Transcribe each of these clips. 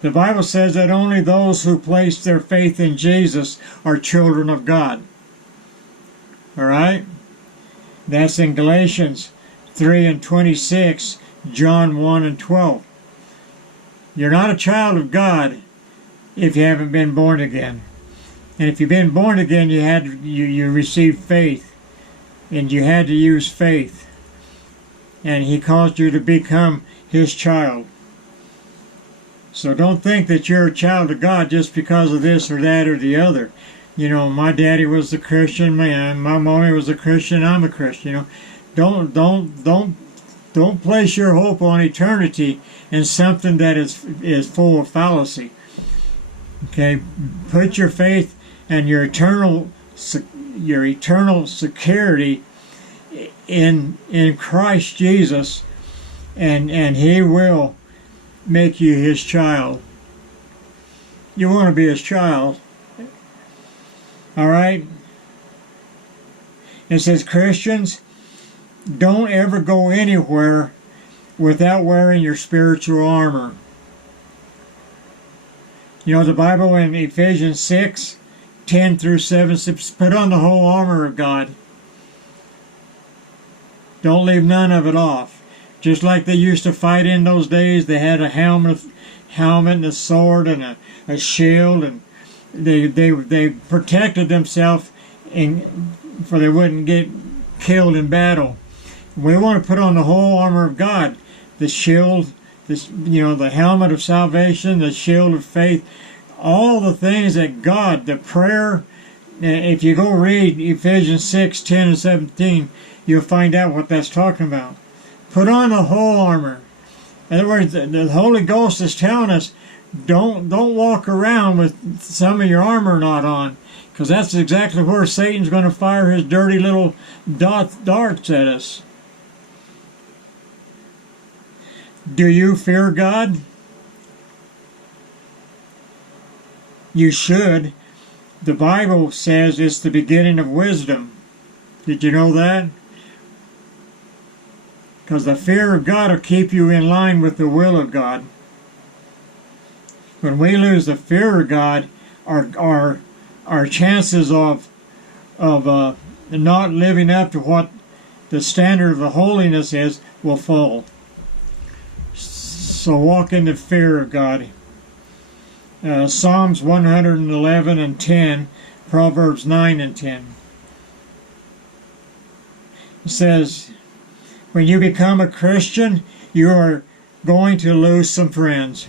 The Bible says that only those who place their faith in Jesus are children of God. Alright? That's in Galatians 3 and 26, John 1 and 12. You're not a child of God if you haven't been born again. And if you've been born again, you received faith. And you had to use faith. And He caused you to become His child. So don't think that you're a child of God just because of this or that or the other. You know, my daddy was a Christian, man. My mommy was a Christian. I'm a Christian. You know, don't place your hope on eternity in something that is full of fallacy. Okay, put your faith and your eternal security in Christ Jesus, and He will make you His child. You want to be His child. Alright? It says, Christians, don't ever go anywhere without wearing your spiritual armor. You know, the Bible in Ephesians 6, 10 through 7 says, put on the whole armor of God. Don't leave none of it off. Just like they used to fight in those days, they had a helmet and a sword and a shield, and they protected themselves for they wouldn't get killed in battle. We want to put on the whole armor of God, the shield, the helmet of salvation, the shield of faith, all the things that God, the prayer. If you go read Ephesians 6, 10 and 17, you'll find out what that's talking about. Put on the whole armor. In other words, the Holy Ghost is telling us, don't walk around with some of your armor not on, because that's exactly where Satan's going to fire his dirty little darts at us. Do you fear God? You should. The Bible says it's the beginning of wisdom. Did you know that? Because the fear of God will keep you in line with the will of God. When we lose the fear of God, our chances of not living up to what the standard of the holiness is will fall. So walk in the fear of God. Psalms 111 and 10, Proverbs 9 and 10. It says, when you become a Christian, you are going to lose some friends.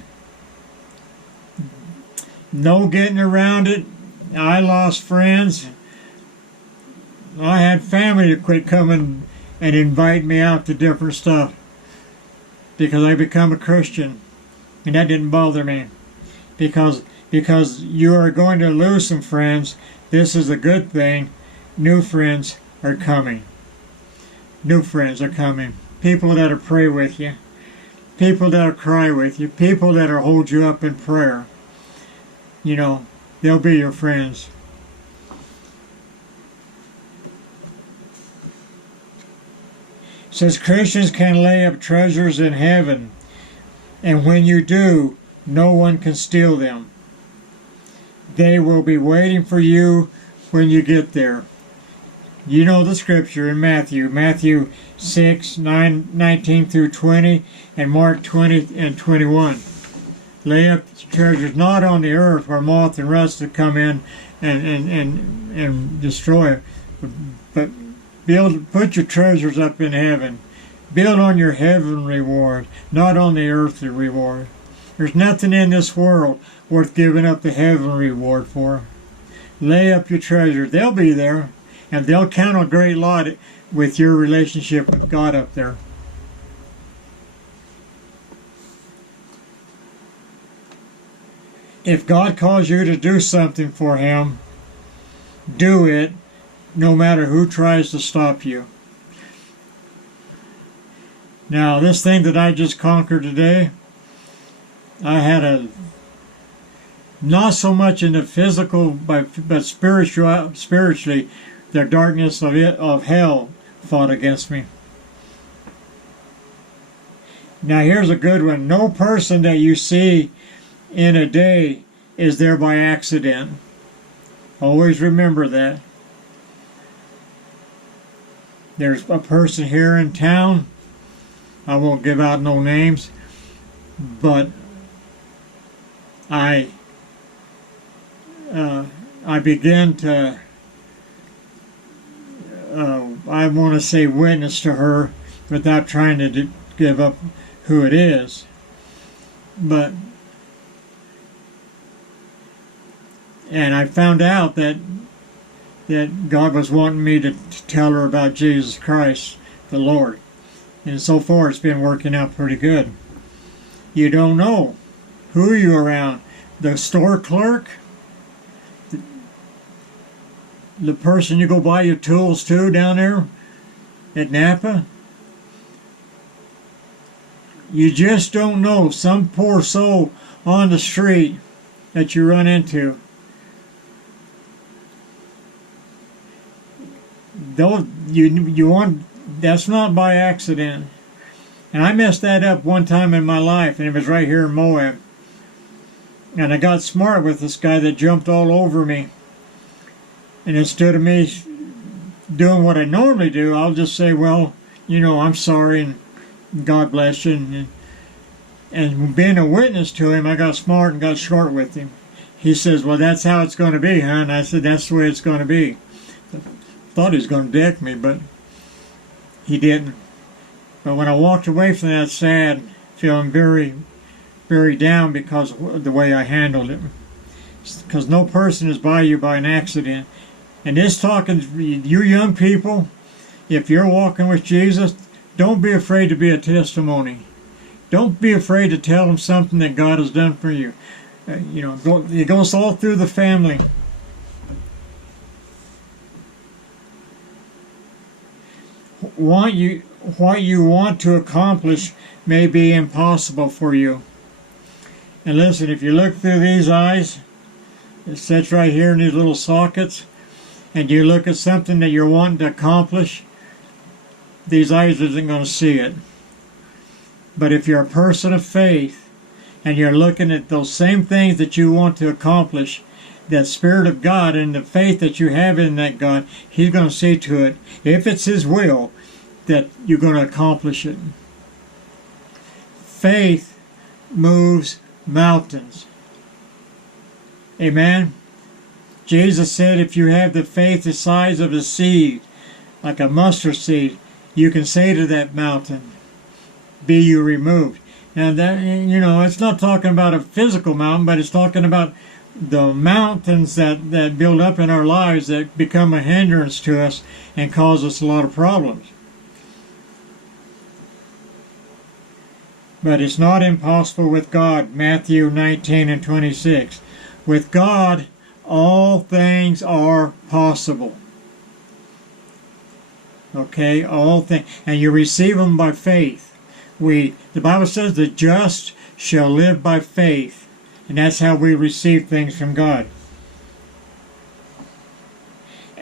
No getting around it. I lost friends. I had family to quit coming and invite me out to different stuff because I become a Christian, and that didn't bother me. Because you are going to lose some friends. This is a good thing. New friends are coming. New friends are coming. People that'll pray with you. People that'll cry with you. People that'll hold you up in prayer. You know, they'll be your friends. It says Christians can lay up treasures in heaven, and when you do, no one can steal them. They will be waiting for you when you get there. You know the scripture in Matthew 6, 19 through 20, and Mark 20 and 21. Lay up treasures not on the earth where moth and rust to come in and destroy it, but put your treasures up in heaven. Build on your heavenly reward, not on the earthly reward. There's nothing in this world worth giving up the heavenly reward for. Lay up your treasures. They'll be there, and they'll count a great lot with your relationship with God up there. If God calls you to do something for Him, do it, no matter who tries to stop you. Now, this thing that I just conquered today, I had not so much in the physical, but spiritually, the darkness of hell fought against me. Now here's a good one. No person that you see in a day is there by accident. Always remember that. There's a person here in town, I won't give out no names, but I began to, I want to say witness to her without trying to give up who it is. And I found out that God was wanting me to tell her about Jesus Christ, the Lord. And so far it's been working out pretty good. You don't know who you're around. The store clerk, the person you go buy your tools to down there at Napa. You just don't know. Some poor soul on the street that you run into. That's not by accident. And I messed that up one time in my life, and it was right here in Moab. And I got smart with this guy that jumped all over me. And instead of me doing what I normally do, I'll just say, well, I'm sorry, and God bless you. And being a witness to him, I got smart and got short with him. He says, well, that's how it's going to be, huh? And I said, that's the way it's going to be. Thought he was going to deck me, but he didn't. But when I walked away from that sad, feeling very, very down because of the way I handled it. Because no person is by you by an accident. And this talking, you young people, if you're walking with Jesus, don't be afraid to be a testimony. Don't be afraid to tell them something that God has done for you. It goes all through the family. What you want to accomplish may be impossible for you. And listen, if you look through these eyes, it sits right here in these little sockets, and you look at something that you're wanting to accomplish, these eyes isn't going to see it. But if you're a person of faith, and you're looking at those same things that you want to accomplish, that Spirit of God and the faith that you have in that God, He's going to see to it, if it's His will, that you're going to accomplish it. Faith moves mountains. Amen? Jesus said if you have the faith the size of a seed, like a mustard seed, you can say to that mountain, be you removed. Now that, it's not talking about a physical mountain, but it's talking about the mountains that build up in our lives that become a hindrance to us and cause us a lot of problems. But it's not impossible with God. Matthew 19:26. With God, all things are possible. Okay, all things. And you receive them by faith. The Bible says the just shall live by faith. And that's how we receive things from God.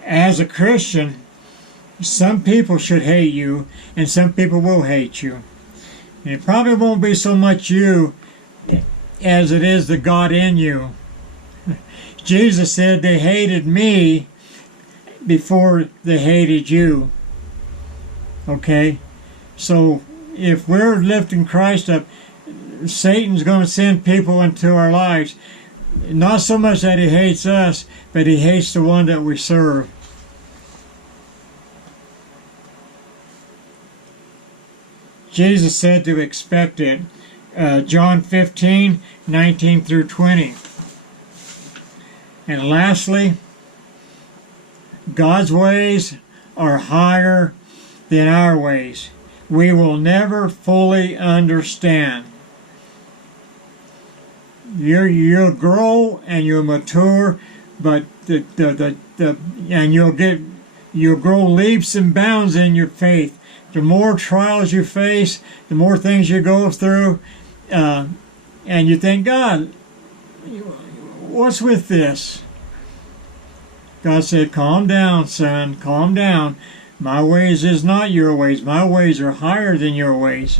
As a Christian, some people should hate you, and some people will hate you. And it probably won't be so much you as it is the God in you. Jesus said they hated me before they hated you. Okay? So if we're lifting Christ up, Satan's going to send people into our lives. Not so much that he hates us, but he hates the one that we serve. Jesus said to expect it. John 15:19 through 20. And lastly, God's ways are higher than our ways. We will never fully understand. You'll grow and you'll mature, but you'll grow leaps and bounds in your faith. The more trials you face, the more things you go through, and you think, God, what's with this? God said, calm down, son, calm down. My ways is not your ways. My ways are higher than your ways.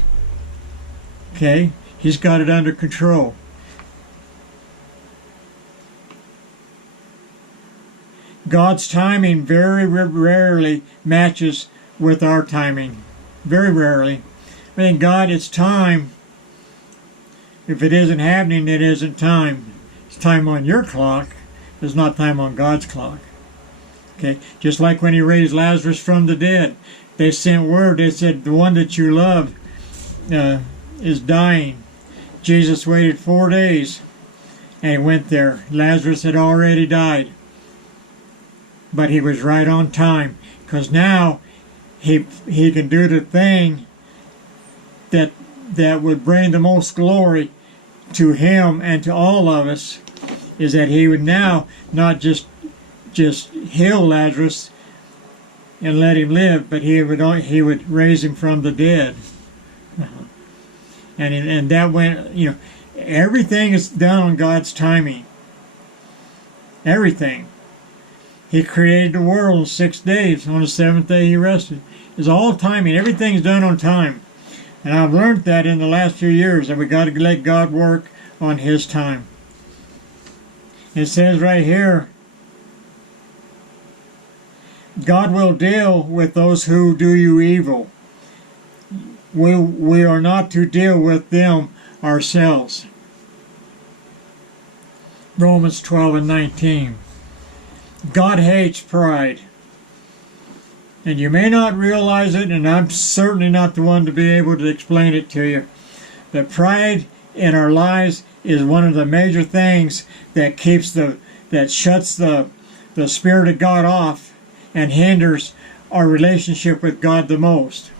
Okay? He's got it under control. God's timing very rarely matches with our timing. Very rarely. I think God, it's time. If it isn't happening, it isn't time. It's time on your clock. It's not time on God's clock. Okay, just like when he raised Lazarus from the dead. They sent word. They said, the one that you love is dying. Jesus waited 4 days and he went there. Lazarus had already died. But he was right on time, because now he can do the thing that would bring the most glory to him and to all of us, is that he would now not just heal Lazarus and let him live, but he would raise him from the dead. And that went, everything is done on God's timing. Everything. He created the world in 6 days. On the seventh day he rested. It's all timing. Everything's done on time. And I've learned that in the last few years, that we got to let God work on his time. It says right here, God will deal with those who do you evil. We are not to deal with them ourselves. Romans 12:19. God hates pride. And you may not realize it, and I'm certainly not the one to be able to explain it to you, but pride in our lives is one of the major things that shuts the Spirit of God off and hinders our relationship with God the most.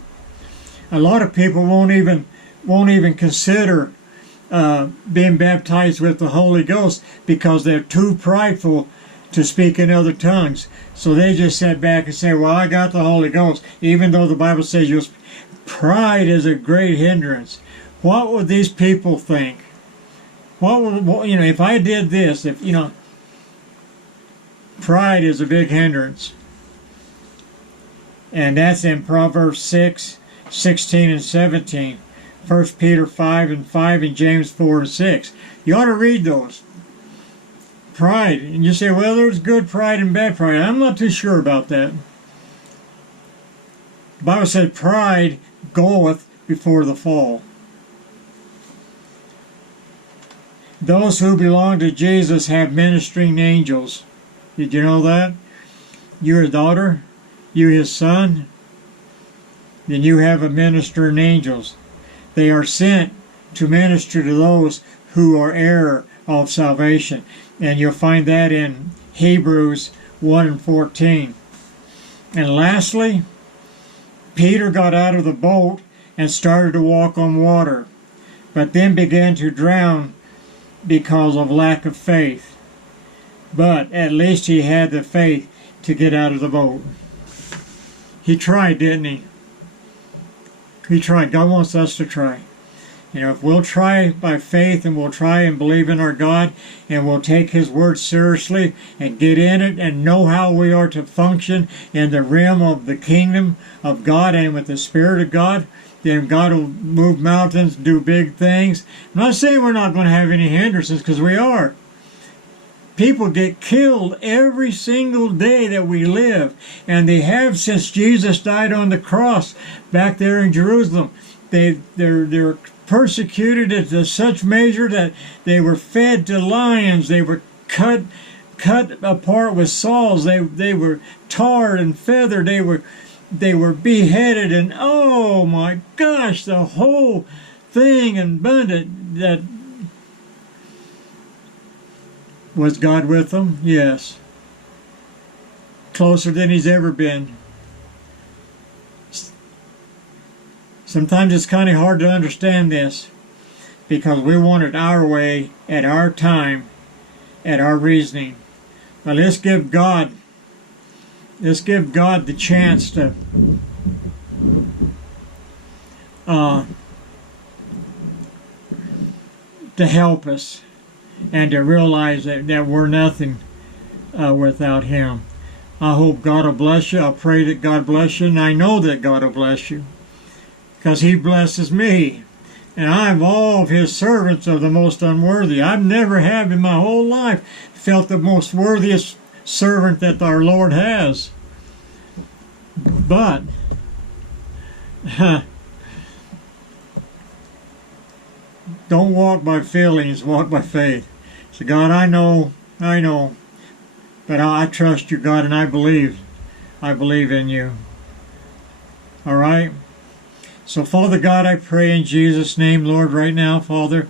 A lot of people won't even consider being baptized with the Holy Ghost because they're too prideful to speak in other tongues. So they just sit back and say, well, I got the Holy Ghost, even though the Bible says pride is a great hindrance. What would these people think? If I did this, pride is a big hindrance. And that's in Proverbs 6:16 and 17. 1 Peter 5:5 and James 4:6. You ought to read those. Pride. And you say, well, there's good pride and bad pride. I'm not too sure about that. The Bible said pride goeth before the fall. Those who belong to Jesus have ministering angels. Did you know that? You're his daughter, you his son, then you have a ministering angels. They are sent to minister to those who are heir of salvation. And you'll find that in Hebrews 1:14. And lastly, Peter got out of the boat and started to walk on water, but then began to drown because of lack of faith. But at least he had the faith to get out of the boat. He tried, didn't he? He tried. God wants us to try. If we'll try by faith, and we'll try and believe in our God, and we'll take his word seriously and get in it and know how we are to function in the realm of the kingdom of God and with the Spirit of God, then God will move mountains, do big things. I'm not saying we're not going to have any hindrances, because we are. People get killed every single day that we live, and they have since Jesus died on the cross back there in Jerusalem. They're persecuted to such measure that they were fed to lions. They were cut apart with saws. They were tarred and feathered. They were beheaded, and oh my gosh, the whole thing abundant. That was God with them? Yes. Closer than he's ever been. Sometimes it's kind of hard to understand this, because we want it our way, at our time, at our reasoning. But let's give God the chance to help us and to realize that we're nothing without him. I hope God will bless you. I pray that God bless you, and I know that God will bless you, because he blesses me. And I'm all of his servants of the most unworthy. I've never have in my whole life felt the most worthiest servant that our Lord has. But don't walk by feelings, walk by faith. So God, I know, but I trust you, God, and I believe in you. All right? So, Father God, I pray in Jesus' name, Lord, right now, Father,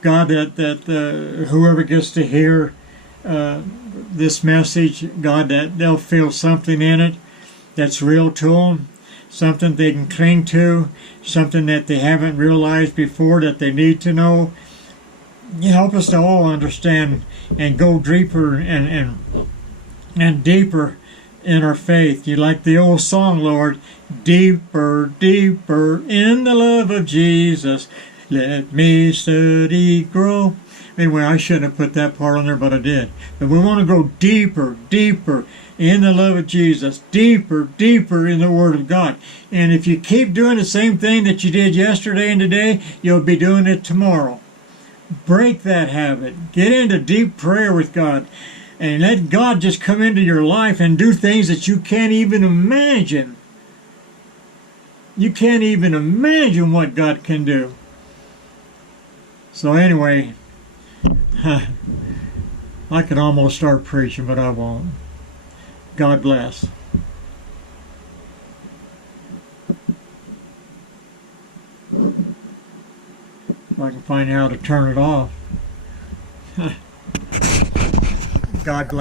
God, that whoever gets to hear this message, God, that they'll feel something in it that's real to them, something they can cling to, something that they haven't realized before that they need to know. Help us to all understand and go deeper and deeper in our faith. You like the old song, Lord, deeper, deeper in the love of Jesus. Let me steady grow. Anyway, I shouldn't have put that part on there, but I did. But we want to go deeper, deeper in the love of Jesus, deeper, deeper in the Word of God. And if you keep doing the same thing that you did yesterday and today, you'll be doing it tomorrow. Break that habit. Get into deep prayer with God. And let God just come into your life and do things that you can't even imagine. You can't even imagine what God can do. So anyway, I could almost start preaching, but I won't. God bless. If I can find out how to turn it off. God bless.